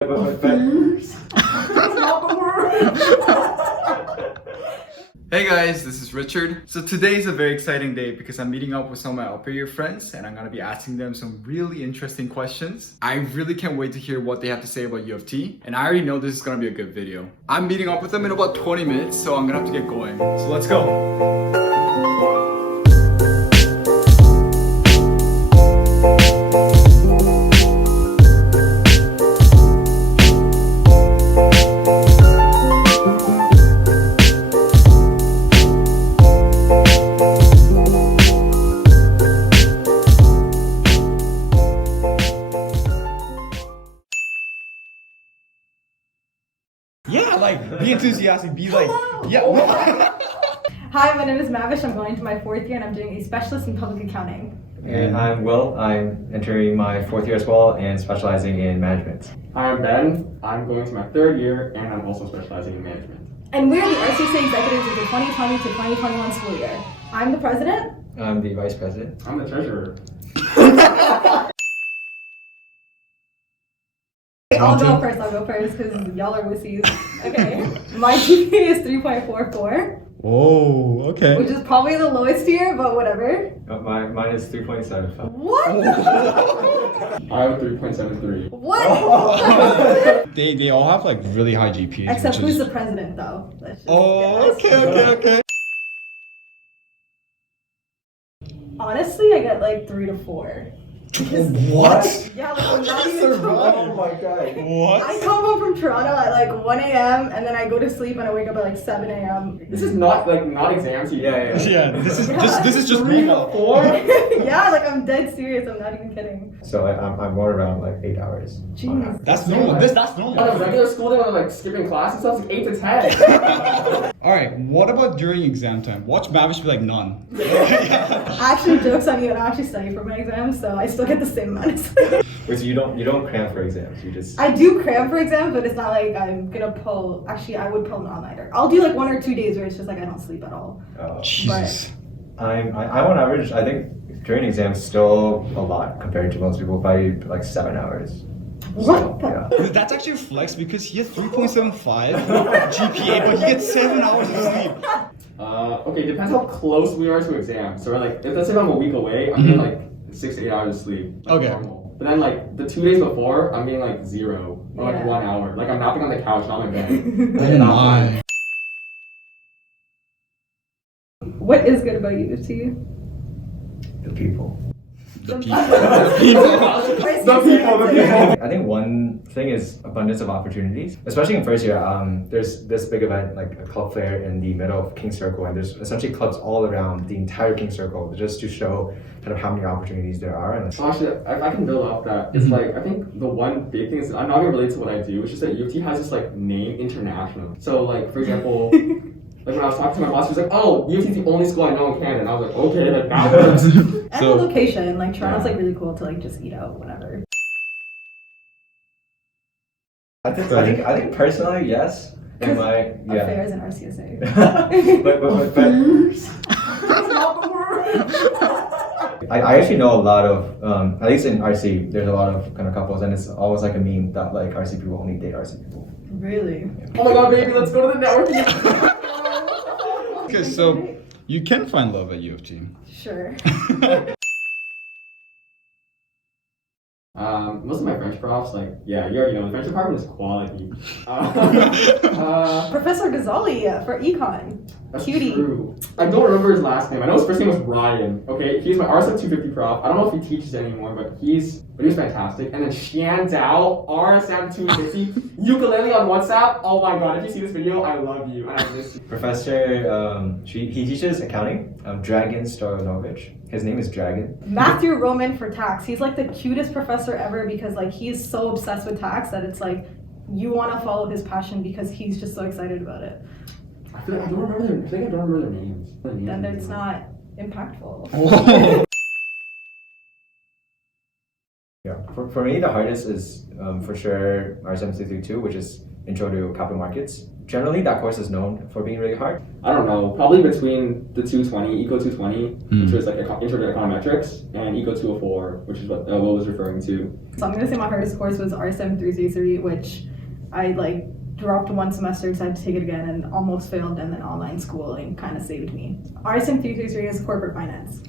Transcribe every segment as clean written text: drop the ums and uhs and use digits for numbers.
Hey guys, this is Richard. So today is a very exciting day because I'm meeting up with some of my upper year friends and I'm gonna be asking them some really interesting questions. I really can't wait to hear what they have to say about UofT, and I already know this is gonna be a good video. I'm meeting up with them in about 20 minutes, so I'm gonna have to get going. So let's go. Yeah, like, be enthusiastic, be like, yeah. Hi, my name is Mavish. I'm going to my fourth year and I'm doing a specialist in public accounting. And I'm Will. I'm entering my fourth year as well and specializing in management. Hi, I'm Ben. I'm going to my third year and I'm also specializing in management. And we're the RCSA Executives of the 2020 to 2021 school year. I'm the president. I'm the vice president. I'm the treasurer. I'll go first because y'all are wussies. Okay. My GPA is 3.44. Whoa, okay. Which is probably the lowest here, but whatever. Mine is 3.75. What? I have 3.73. What? They all have like really high GPAs. Except who's the president though? Oh, okay. Honestly, I get like 3 to 4. What? Yeah, like I'm not even Oh my god. What? I come home from Toronto at like 1 a.m. and then I go to sleep and I wake up at like 7 a.m. This is not exams here. Yeah. This is just 3 to 4? Yeah, like I'm dead serious. I'm not even kidding. So I'm more around like 8 hours. Jeez. That's normal. That's On a normal. regular school day when I'm like skipping class and stuff, it's like 8 to 10. Alright, what about during exam time? Watch Mavish be like none. Actually, joke's on you. I don't actually study for my exams, so I still get the same amount of stuff. Wait, so you don't cram for exams, you just... I do cram for exams, but it's not like I'm gonna pull. Actually, I would pull an all-nighter. I'll do like 1 or 2 days where it's just like I don't sleep at all. Jesus. I'm on average, I think during exams still a lot compared to most people, probably like 7 hours. What? Yeah. That's actually a flex because he has 3.75 GPA, but he gets 7 hours of sleep. Okay, depends how close we are to exams. So like, let's say if I'm a week away, I'm getting like 6 to 8 hours of sleep. Like Okay. Normal. But then like the 2 days before, I'm getting like 0 or like Yeah. 1 hour. Like I'm napping on the couch, not my bed. Oh my. What is good about UofT? The people. The people. I think one thing is abundance of opportunities, especially in first year. There's this big event like a club fair in the middle of King Circle, and there's essentially clubs all around the entire King Circle just to show kind of how many opportunities there are. And Actually, I can build off that. It's like, I think the one big thing is, I'm not gonna relate to what I do, it's just that UofT has this like name international. So like, for example, like when I was talking to my boss, he was like, oh, UofT's the only school I know in Canada. And I was like, okay, like that works. And the location, like Toronto's like really cool to like just eat out whenever. I think personally, yes. In my Affairs and RCSA. I actually know a lot of at least in RC, there's a lot of kind of couples, and it's always like a meme that like RC people only date RC people. Really? Oh my god, baby, let's go to the networking. Okay, so you can find love at UofT. Sure. Most of my French profs, like, yeah, you already know, the French department is quality. Professor Ghazali for econ. That's Cutie. true. I don't remember his last name. I know his first name was Ryan. Okay, he's my RSM 250 prof. I don't know if he teaches anymore, but he was fantastic. And then Xian Zhao, RSM 250, ukulele on WhatsApp. Oh my god, if you see this video, I love you and I miss you. Professor, he teaches accounting. Dragan Stoyanovich. His name is Dragan. Matthew Roman for tax. He's like the cutest professor ever because like he's so obsessed with tax that it's like you want to follow his passion because he's just so excited about it. I feel like I don't remember their names. Then it's not impactful. Yeah. For me, the hardest is for sure RSM 332, which is Intro to Capital Markets. generally that course is known for being really hard. I don't know, probably between the 220, Eco 220, which was like Intro to Econometrics, and Eco 204, which is what Will was referring to. So I'm gonna say my hardest course was RSM 333, which I like dropped one semester, decided to take it again, and almost failed, and then online schooling kind of saved me. RSM 333 is corporate finance.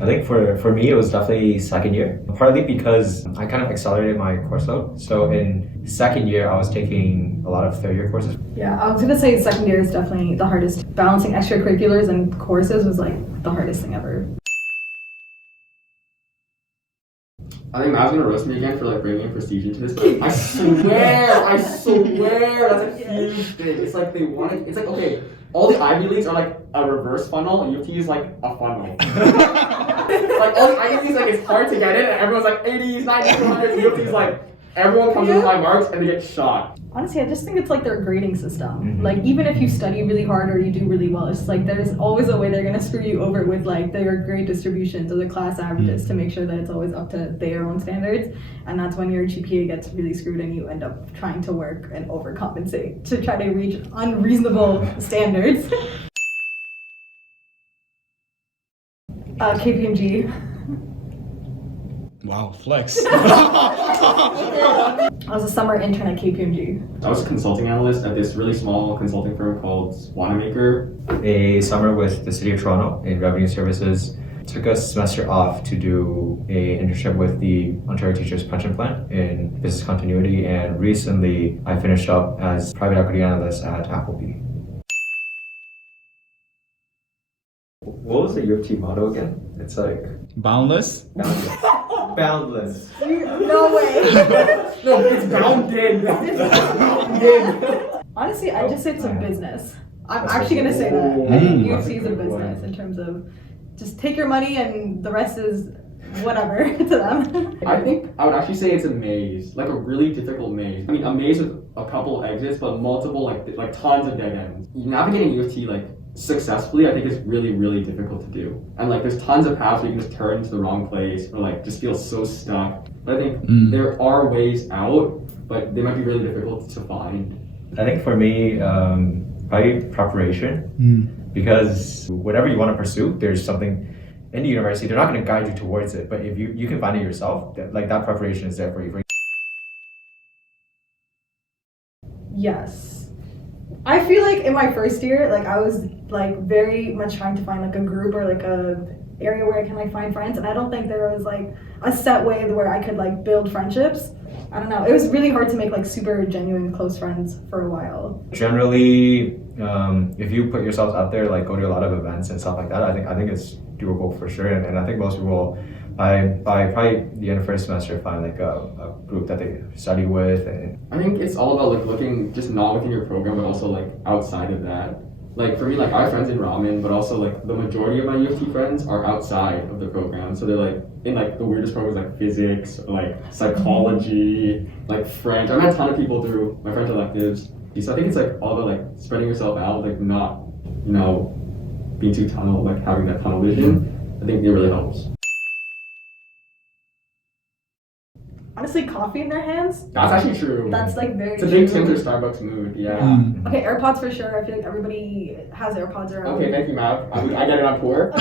I think for me, it was definitely second year, partly because I kind of accelerated my course load. So in second year, I was taking a lot of third year courses. Yeah, I was gonna say second year is definitely the hardest. Balancing extracurriculars and courses was like the hardest thing ever. I think Mav's gonna roast me again for like bringing prestige into this, but I swear, that's a huge thing. It's like they want it. It's like, okay, all the Ivy Leagues are like a reverse funnel, and UofT is like a funnel. Like all the Ivy Leagues, like it's hard to get in, and everyone's like 80s, 90s, 100s. UofT is like everyone comes with high marks and they get shot. Honestly, I just think it's like their grading system. Like even if you study really hard or you do really well, it's like there's always a way they're gonna screw you over with like their grade distributions or the class averages to make sure that it's always up to their own standards. And that's when your GPA gets really screwed and you end up trying to work and overcompensate to try to reach unreasonable standards. KPMG. Wow, flex. I was a summer intern at KPMG. I was a consulting analyst at this really small consulting firm called Wanamaker. A summer with the City of Toronto in revenue services. Took a semester off to do a internship with the Ontario Teachers Pension Plan in business continuity, and recently I finished up as private equity analyst at Appleby. What was the UofT motto again? It's like Boundless? boundless. No way. No, it's bounded. Honestly, I just say it's a business. I'm That's actually gonna say that. I think That's UFC a is a good business one. in terms of just take your money and the rest is whatever to them. I think I would actually say it's a maze, like a really difficult maze. I mean, a maze with a couple exits, but multiple, like tons of dead ends. Navigating UofT like successfully, I think is really, really difficult to do. And like, there's tons of paths where you can just turn into the wrong place or like just feel so stuck. But I think there are ways out, but they might be really difficult to find. I think for me, probably preparation, because whatever you want to pursue, there's something in the university. They're not going to guide you towards it, but if you can find it yourself, that preparation is there for you. Yes. I feel like in my first year, like I was like very much trying to find like a group or like a area where I can like find friends, and I don't think there was like a set way where I could like build friendships. I don't know. It was really hard to make like super genuine close friends for a while. Generally, if you put yourselves out there, like go to a lot of events and stuff like that, I think it's doable for sure. And I think most people, by probably the end of first semester, find like a group that they study with. And I think it's all about like looking just not within your program, but also like outside of that. Like for me, like I have friends in ramen, but also like the majority of my UofT friends are outside of the program. So they're like in like the weirdest programs like physics, or, like psychology, like French. I met a ton of people through my French electives. So I think it's like all about like spreading yourself out, like not, you know, being too tunnel, like having that tunnel vision. I think it really helps. Honestly, coffee in their hands, That's actually true. that's like very It's a big true. Tims or Starbucks mood, yeah. Okay, AirPods for sure. I feel like everybody has AirPods around. Okay, thank you, Mav. I get it, I'm poor.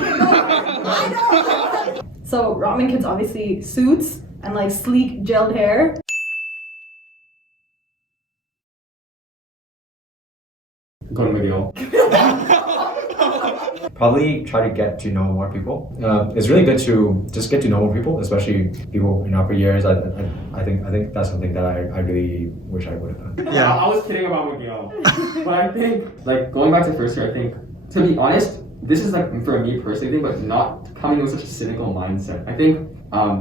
So ramen kids obviously suits and like sleek gelled hair. Go to McGill. probably try to get to know more people. It's really good to just get to know more people, especially people in upper years. I think that's something that I really wish I would have done. Yeah, I was kidding about McGill. But I think, like, going back to first year, I think, to be honest, this is like, for me personally, but not coming with such a cynical mindset. I think,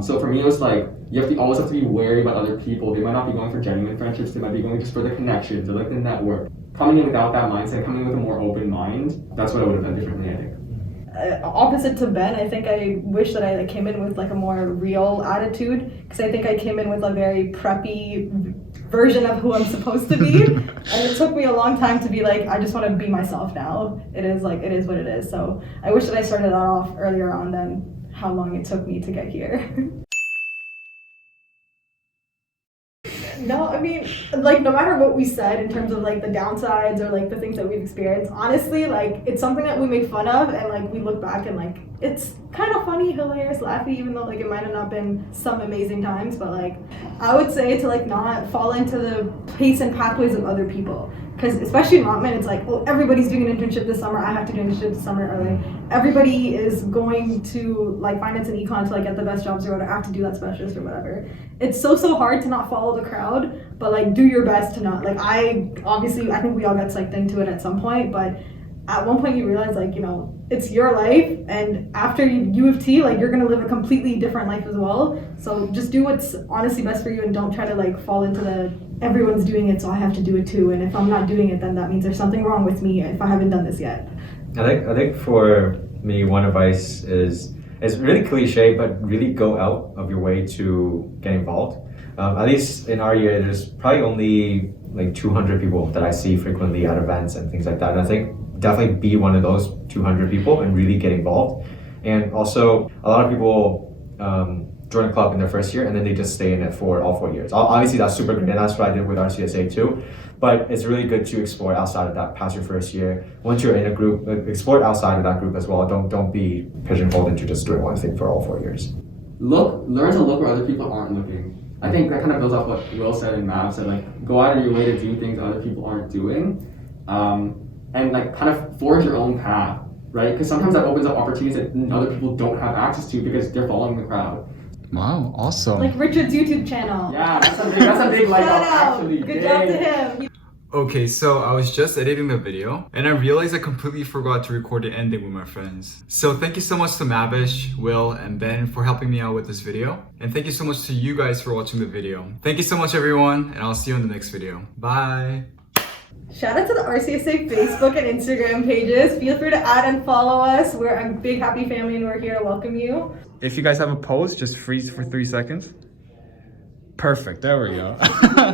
so for me, it was like, you always have to be wary about other people. They might not be going for genuine friendships. They might be going just for the connections or like the network. Coming in without that mindset, coming in with a more open mind, that's what I would have done differently, I think. Opposite to Ben, I think I wish that I came in with like a more real attitude, because I think I came in with a very preppy version of who I'm supposed to be, and it took me a long time to be like, I just want to be myself now. It is what it is. So I wish that I started that off earlier on than how long it took me to get here. No, I mean, like, no matter what we said in terms of like the downsides or like the things that we've experienced, honestly, like, it's something that we make fun of, and like we look back and like it's kind of funny, hilarious, laughy, even though like it might have not been some amazing times. But like, I would say to like not fall into the pace and pathways of other people. Because especially in Montman, it's like, oh, everybody's doing an internship this summer, I have to do an internship this summer, or like everybody is going to like finance and econ to like get the best jobs or whatever, I have to do that specialist or whatever. It's so hard to not follow the crowd, but like do your best to not, like I think we all got sucked into it at some point, but at one point you realize like, you know, it's your life, and after UofT, like you're gonna live a completely different life as well. So just do what's honestly best for you, and don't try to like fall into the everyone's doing it, so I have to do it too. And if I'm not doing it, then that means there's something wrong with me if I haven't done this yet. I think for me, one advice is, it's really cliche, but really go out of your way to get involved. At least in our year, there's probably only like 200 people that I see frequently at events and things like that. And I think definitely be one of those 200 people and really get involved. And also, a lot of people join a club in their first year and then they just stay in it for all 4 years. Obviously, that's super great, and that's what I did with RCSA too. But it's really good to explore outside of that past your first year. Once you're in a group, explore outside of that group as well. Don't be pigeonholed into just doing one thing for all 4 years. Learn to look where other people aren't looking. I think that kind of builds off what Will said and Mav said, like go out of your way to do things other people aren't doing, and like kind of forge your own path, right? Because sometimes that opens up opportunities that other people don't have access to because they're following the crowd. Wow, awesome. Like Richard's YouTube channel. Yeah, that's a big like Shout up, out. actually. Good job to him. Okay, so I was just editing the video and I realized I completely forgot to record the ending with my friends. So thank you so much to Mavish, Will, and Ben for helping me out with this video. And thank you so much to you guys for watching the video. Thank you so much everyone, and I'll see you in the next video. Bye! Shout out to the RCSA Facebook and Instagram pages. Feel free to add and follow us. We're a big happy family and we're here to welcome you. If you guys have a pose, just freeze for 3 seconds. Perfect, there we go.